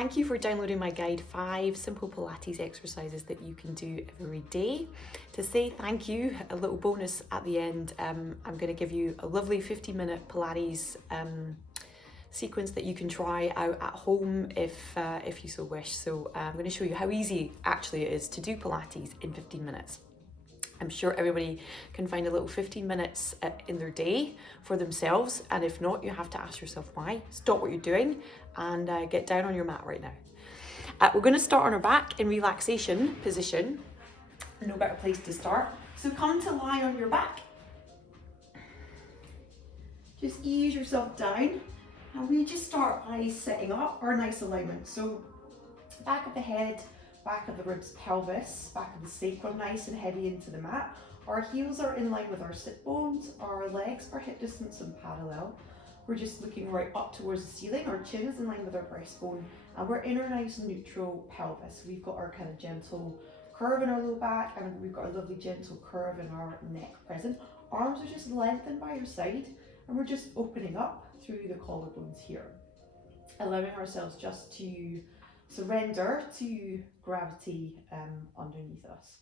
Thank you for downloading my guide, 5 simple Pilates exercises that you can do every day. To say thank you, a little bonus at the end, I'm going to give you a lovely 15-minute Pilates sequence that you can try out at home if you so wish. So I'm going to show you how easy actually it is to do Pilates in 15 minutes. I'm sure everybody can find a little 15 minutes in their day for themselves, and if not, you have to ask yourself why. Stop what you're doing and get down on your mat right now. We're going to start on our back in relaxation position. No better place to start. So come to lie on your back. Just ease yourself down, and we just start by setting up our nice alignment. So back of the head, back of the ribs, pelvis, back of the sacrum, nice and heavy into the mat. Our heels are in line with our sit bones, our legs are hip distance and parallel. We're just looking right up towards the ceiling. Our chin is in line with our breastbone, and we're in our nice neutral pelvis. We've got our kind of gentle curve in our low back, and we've got a lovely gentle curve in our neck present. Arms are just lengthened by your side, and we're just opening up through the collarbones here, allowing ourselves just to surrender to gravity underneath us.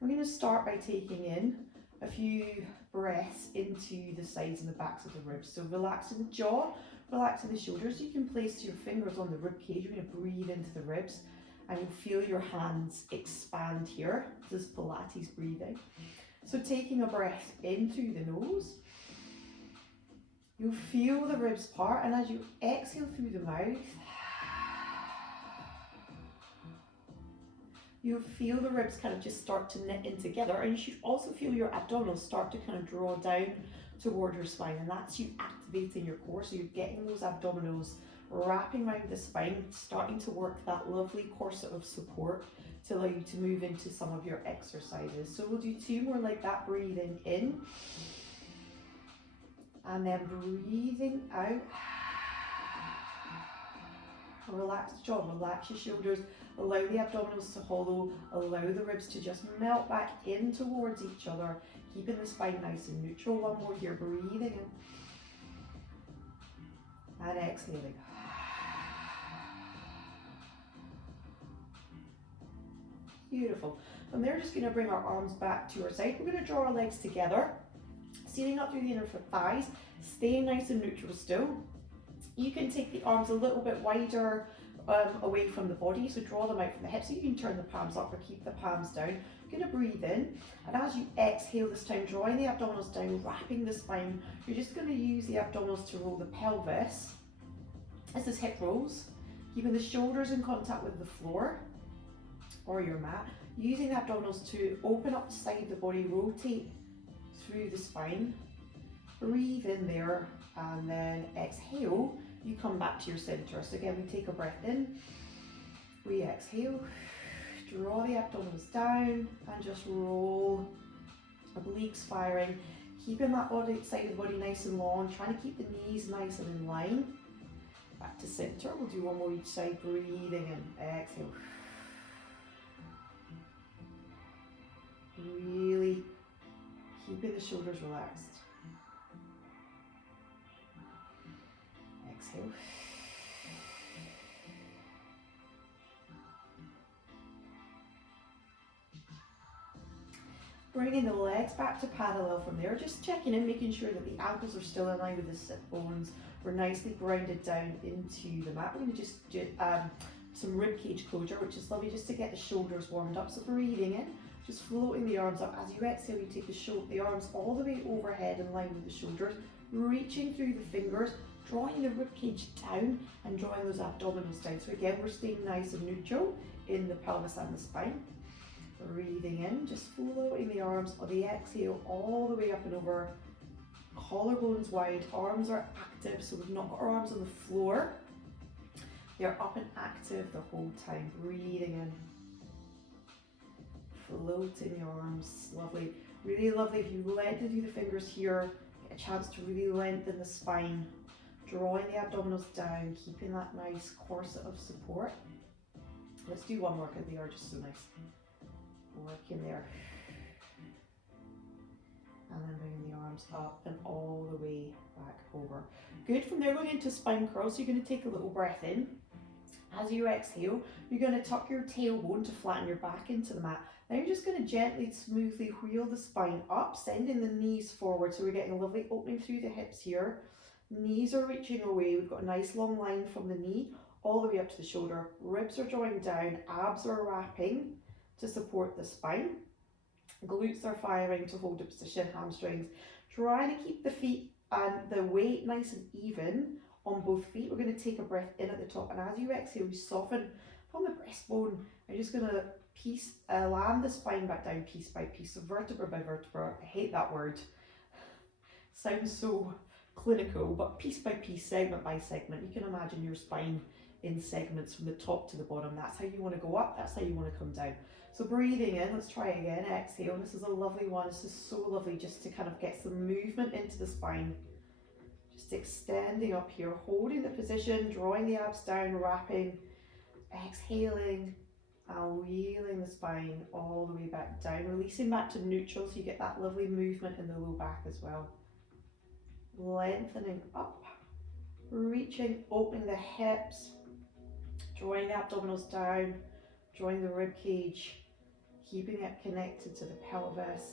We're going to start by taking in a few breaths into the sides and the backs of the ribs. So relaxing the jaw, relaxing the shoulders. You can place your fingers on the rib cage. You're going to breathe into the ribs, and you'll feel your hands expand here. This is Pilates breathing. So taking a breath in through the nose, you'll feel the ribs part, and as you exhale through the mouth, you'll feel the ribs kind of just start to knit in together, and you should also feel your abdominals start to kind of draw down toward your spine, and that's you activating your core. So you're getting those abdominals wrapping around the spine, starting to work that lovely corset of support to allow you to move into some of your exercises. So we'll do 2 more like that, breathing in and then breathing out. Relax the jaw, relax your shoulders, allow the abdominals to hollow, allow the ribs to just melt back in towards each other, keeping the spine nice and neutral. One more here, breathing in and exhaling. Beautiful. From there, just going to bring our arms back to our side. We're going to draw our legs together, seating up through the inner thighs, staying nice and neutral still. You can take the arms a little bit wider away from the body, so draw them out from the hips. So you can turn the palms up or keep the palms down. You're going to breathe in, and as you exhale this time, drawing the abdominals down, wrapping the spine, you're just going to use the abdominals to roll the pelvis. This is hip rolls, keeping the shoulders in contact with the floor or your mat, using the abdominals to open up the side of the body, rotate through the spine. Breathe in there, and then exhale, you come back to your center. So again, we take a breath in, we exhale, draw the abdominals down and just roll, obliques firing, keeping that body side of the body nice and long, trying to keep the knees nice and in line. Back to center, we'll do 1 more each side, breathing in, exhale. Really keeping the shoulders relaxed. Exhale. Bringing the legs back to parallel from there, just checking in, making sure that the ankles are still in line with the sit bones. We're nicely grounded down into the mat. We're going to just do some rib cage closure, which is lovely just to get the shoulders warmed up. So breathing in, just floating the arms up. As you exhale, you take the arms all the way overhead in line with the shoulders, reaching through the fingers, drawing the ribcage down and drawing those abdominals down. So again, we're staying nice and neutral in the pelvis and the spine. Breathing in, just floating the arms on the exhale all the way up and over, collarbones wide, arms are active, so we've not got our arms on the floor. They're up and active the whole time. Breathing in, floating your arms, lovely. Really lovely if you lengthen through the fingers here, get a chance to really lengthen the spine, drawing the abdominals down, keeping that nice corset of support. Let's do 1 more because they are just so nice. Working there. And then bringing the arms up and all the way back over. Good. From there, going into spine curl. So you're going to take a little breath in. As you exhale, you're going to tuck your tailbone to flatten your back into the mat. Now you're just going to gently, smoothly wheel the spine up, sending the knees forward. So we're getting a lovely opening through the hips here. Knees are reaching away. We've got a nice long line from the knee all the way up to the shoulder. Ribs are drawing down, abs are wrapping to support the spine. Glutes are firing to hold a position, hamstrings. Trying to keep the feet and the weight nice and even on both feet. We're going to take a breath in at the top, and as you exhale, you soften from the breastbone. I'm just going to land the spine back down piece by piece, so vertebra by vertebra. I hate that word. Sounds so clinical, but piece by piece, segment by segment. You can imagine your spine in segments from the top to the bottom. That's how you want to go up, that's how you want to come down. So breathing in, let's try again, exhale. This is a lovely one. This is so lovely just to kind of get some movement into the spine. Just extending up here, holding the position, drawing the abs down, wrapping, exhaling, and wheeling the spine all the way back down, releasing back to neutral so you get that lovely movement in the low back as well. Lengthening up, reaching, opening the hips, drawing the abdominals down, drawing the rib cage, keeping it connected to the pelvis.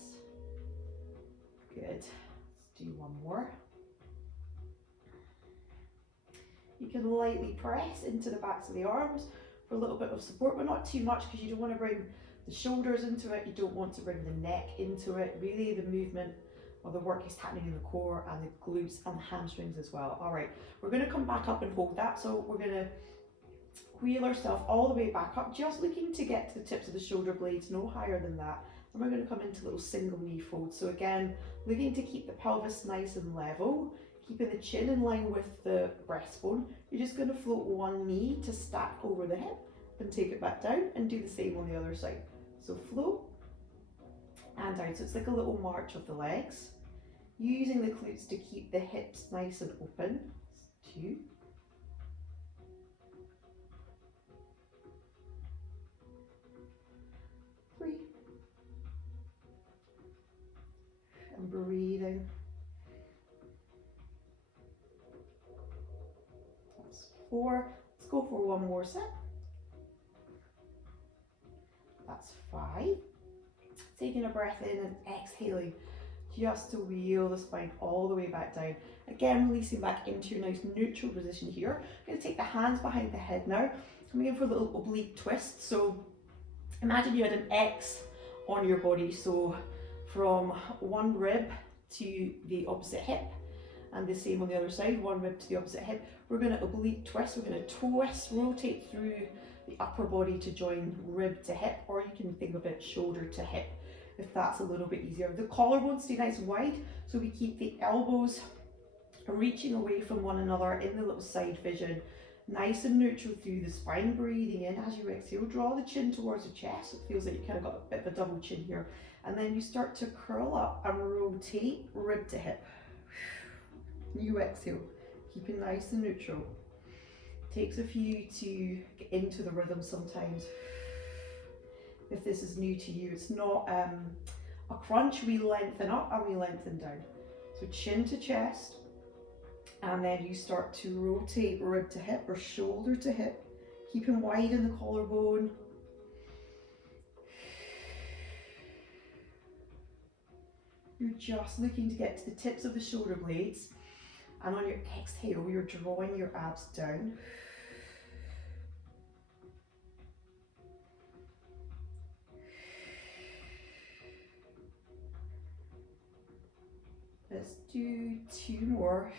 Good. Let's do one more. You can lightly press into the backs of the arms for a little bit of support, but not too much, because you don't want to bring the shoulders into it, you don't want to bring the neck into it. Really the movement or the work is happening in the core and the glutes and the hamstrings as well. All right, we're going to come back up and hold that. So we're going to wheel ourselves all the way back up, just looking to get to the tips of the shoulder blades, no higher than that. And we're going to come into little single knee folds. So again, looking to keep the pelvis nice and level, keeping the chin in line with the breastbone. You're just going to float one knee to stack over the hip and take it back down, and do the same on the other side. So float and down. So it's like a little march of the legs, using the glutes to keep the hips nice and open. 2, and breathing. That's 4. Let's go for one more set. That's 5. Taking a breath in and exhaling, just to wheel the spine all the way back down. Again, releasing back into your nice neutral position here. I'm going to take the hands behind the head now. Coming in for a little oblique twist. So imagine you had an X on your body. So from one rib to the opposite hip, and the same on the other side, one rib to the opposite hip. We're going to oblique twist. We're going to twist, rotate through the upper body to join rib to hip, or you can think of it shoulder to hip, if that's a little bit easier. The collarbones stay nice and wide, so we keep the elbows reaching away from one another in the little side vision. Nice and neutral through the spine. Breathing in as you exhale, draw the chin towards the chest. It feels like you kind of got a bit of a double chin here. And then you start to curl up and rotate rib to hip. You exhale, keeping nice and neutral. Takes a few to get into the rhythm sometimes. If this is new to you, it's not a crunch. We lengthen up and we lengthen down. So chin to chest, and then you start to rotate rib to hip or shoulder to hip, keeping wide in the collarbone. You're just looking to get to the tips of the shoulder blades, and on your exhale, you're drawing your abs down. Let's do 2 more.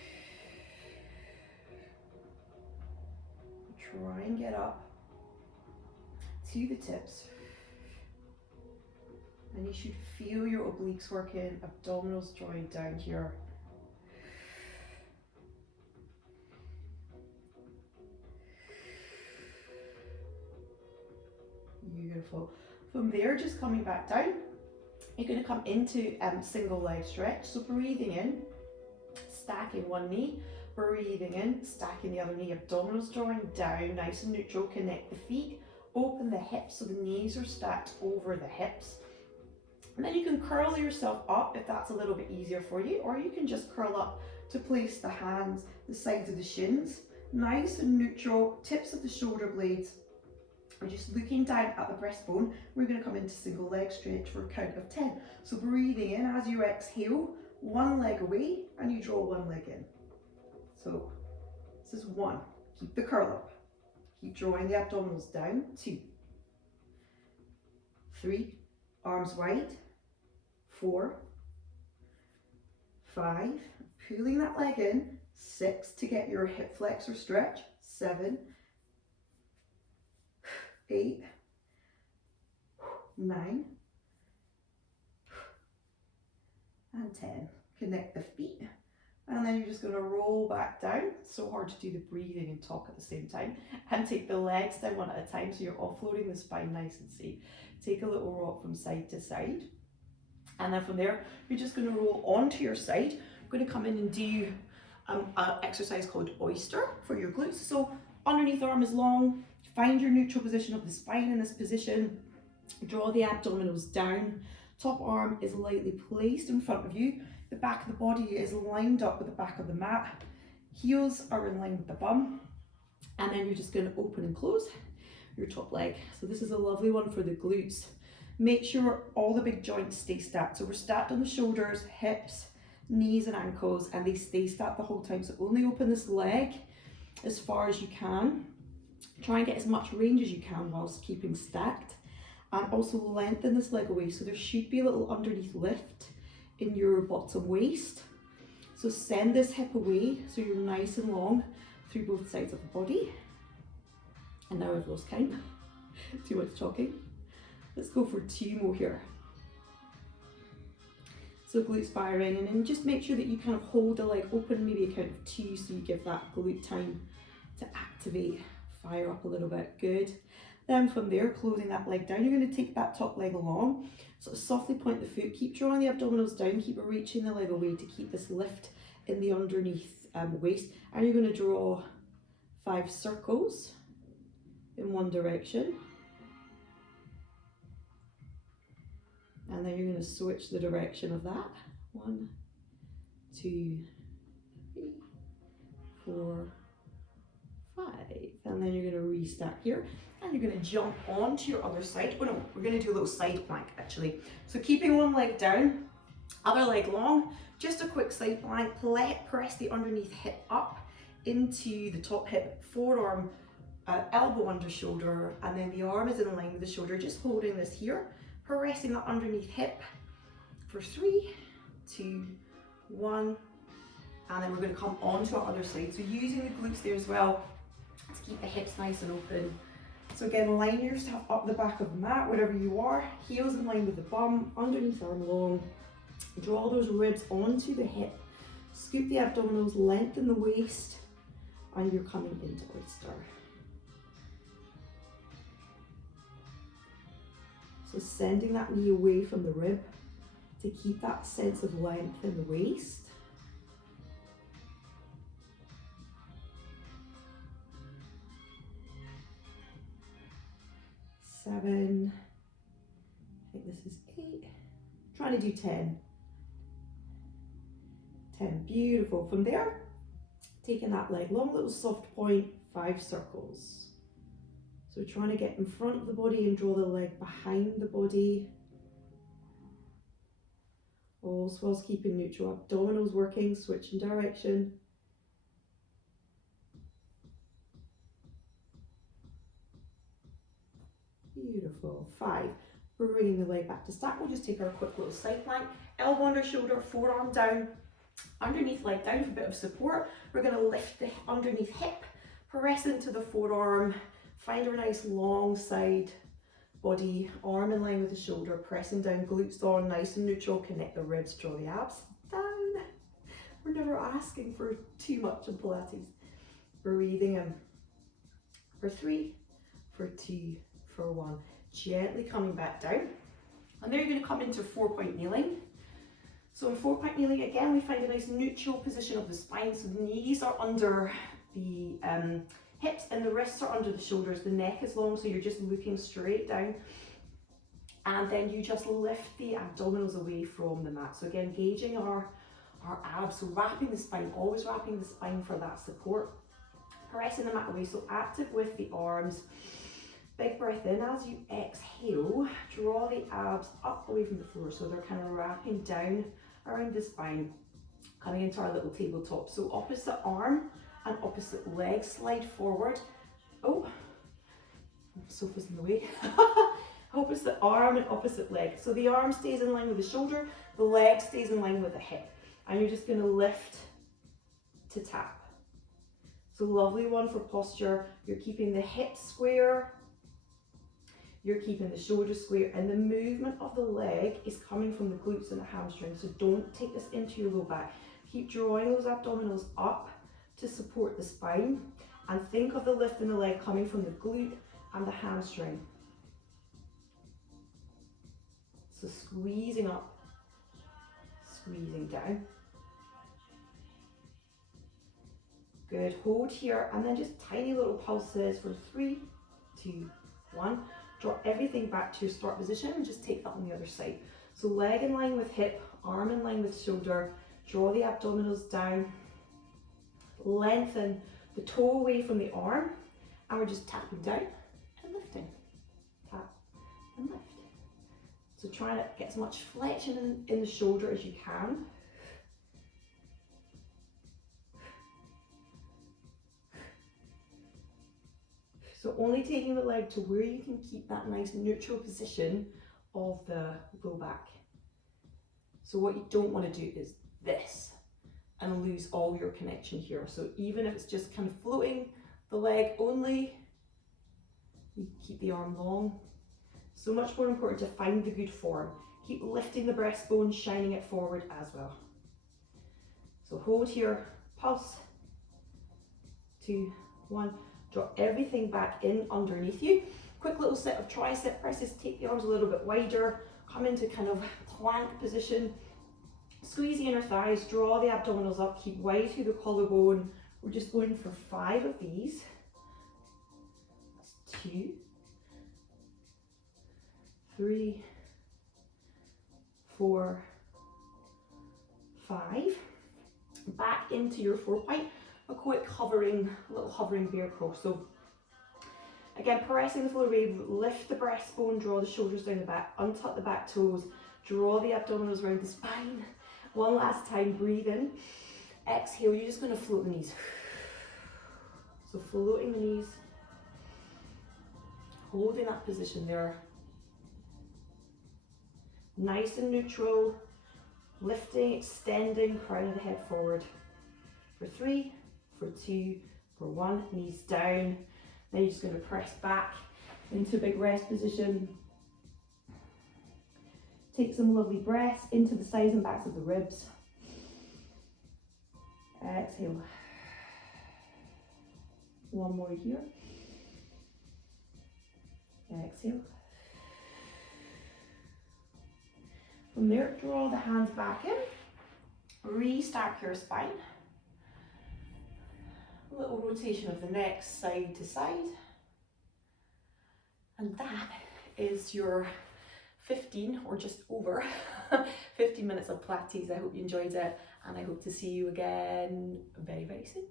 Try and get up to the tips. And you should feel your obliques working, abdominals drawing down here. Beautiful. From there, just coming back down, you're going to come into single leg stretch. So breathing in, stacking one knee, breathing in, stacking the other knee, abdominals drawing down, nice and neutral. Connect the feet, open the hips so the knees are stacked over the hips. And then you can curl yourself up if that's a little bit easier for you, or you can just curl up to place the hands, the sides of the shins, Nice and neutral, tips of the shoulder blades. We're just looking down at the breastbone. We're going to come into single leg stretch for a count of 10. So breathing in as you exhale, one leg away and you draw one leg in. So this is 1. Keep the curl up. Keep drawing the abdominals down. 2, 3, arms wide. 4, 5, pulling that leg in. 6 to get your hip flexor stretch. 7, 8, 9, and 10. Connect the feet. And then you're just going to roll back down. It's so hard to do the breathing and talk at the same time. And take the legs down one at a time so you're offloading the spine nice and safe. Take a little rock from side to side. And then from there, you're just going to roll onto your side. We're going to come in and do an exercise called oyster for your glutes. So underneath arm is long. Find your neutral position of the spine in this position. Draw the abdominals down. Top arm is lightly placed in front of you. The back of the body is lined up with the back of the mat. Heels are in line with the bum. And then you're just going to open and close your top leg. So this is a lovely one for the glutes. Make sure all the big joints stay stacked. So we're stacked on the shoulders, hips, knees and ankles, and they stay stacked the whole time. So only open this leg as far as you can. Try and get as much range as you can whilst keeping stacked. And also lengthen this leg away. So there should be a little underneath lift in your bottom waist. So send this hip away so you're nice and long through both sides of the body. And now I've lost count. Too much talking. Let's go for 2 more here. So glutes firing, and then just make sure that you kind of hold the leg open, maybe a count of 2, so you give that glute time to activate, fire up a little bit. Good. Then from there, closing that leg down, you're going to take that top leg along. So softly point the foot, keep drawing the abdominals down, keep reaching the leg away to keep this lift in the underneath waist. And you're going to draw 5 circles in one direction. And then you're going to switch the direction of that. 1, 2, 3, 4, 5. And then you're going to restack here. And you're going to jump onto your other side. Oh no, we're going to do a little side plank actually. So keeping one leg down, other leg long, just a quick side plank. Press the underneath hip up into the top hip, forearm, elbow under shoulder, and then the arm is in line with the shoulder. Just holding this here, pressing that underneath hip for 3, 2, 1. And then we're going to come onto our other side. So using the glutes there as well to keep the hips nice and open. So again, line yourself up the back of the mat, wherever you are, heels in line with the bum, underneath arm long. Draw those ribs onto the hip, scoop the abdominals, lengthen the waist, and you're coming into oyster. So sending that knee away from the rib to keep that sense of length in the waist. Seven, I think this is 8, trying to do 10. 10, beautiful. From there, taking that leg long, little soft point, 5 circles. So trying to get in front of the body and draw the leg behind the body. Also whilst keeping neutral, abdominals working, switching direction. Beautiful. 5. Bringing the leg back to stack. We'll just take our quick little side plank. Elbow under shoulder, forearm down, underneath leg down for a bit of support. We're going to lift the underneath hip, press into the forearm, find a nice long side body, arm in line with the shoulder, pressing down, glutes on, nice and neutral, connect the ribs, draw the abs down. We're never asking for too much in Pilates. Breathing in for 3, for 2, for 1. Gently coming back down. And then you're going to come into 4-point kneeling. So in 4-point kneeling, again, we find a nice neutral position of the spine. So the knees are under the hips and the wrists are under the shoulders. The neck is long, so you're just looking straight down. And then you just lift the abdominals away from the mat. So again, engaging our abs, so wrapping the spine, always wrapping the spine for that support. pressing the mat away, so active with the arms. Big breath in. As you exhale, draw the abs up away from the floor, so they're kind of wrapping down around the spine, coming into our little tabletop. So opposite arm and opposite leg slide forward. Oh, sofa's in the way. Opposite arm and opposite leg. So the arm stays in line with the shoulder, the leg stays in line with the hip. And you're just going to lift to tap. So lovely one for posture. You're keeping the hips square, you're keeping the shoulders square, and the movement of the leg is coming from the glutes and the hamstrings. So don't take this into your low back. Keep drawing those abdominals up to support the spine, and think of the lift in the leg coming from the glute and the hamstring. So squeezing up, squeezing down. Good, hold here, and then just tiny little pulses for 3, 2, 1. Draw everything back to your start position and just take that on the other side. So leg in line with hip, arm in line with shoulder, draw the abdominals down, lengthen the toe away from the arm, and we're just tapping down and lifting. Tap and lift. So try to get as much flexion in the shoulder as you can. So only taking the leg to where you can keep that nice neutral position of the low back. So what you don't want to do is this and lose all your connection here. So even if it's just kind of floating the leg only, you keep the arm long. So much more important to find the good form. Keep lifting the breastbone, shining it forward as well. So hold here, pulse, 2, 1. Draw everything back in underneath you. Quick little set of tricep presses. Take the arms a little bit wider. Come into kind of plank position. Squeeze the inner thighs. Draw the abdominals up. Keep wide through the collarbone. We're just going for 5 of these. That's 2, 3, 4, 5. Back into your 4-point. A quick little hovering bear crawl. So again, pressing the floor away, lift the breastbone, draw the shoulders down the back, untuck the back toes, draw the abdominals around the spine. One last time, breathe in. Exhale, you're just going to float the knees. So floating the knees, holding that position there. Nice and neutral, lifting, extending, crown of the head forward. For 3, for 2, for 1, knees down. Then you're just going to press back into a big rest position. Take some lovely breaths into the sides and backs of the ribs. Exhale. One more here. Exhale. From there, draw the hands back in. Restack your spine. A little rotation of the neck side to side. And that is your 15 or just over 15 minutes of Pilates. I hope you enjoyed it, and I hope to see you again very, very soon.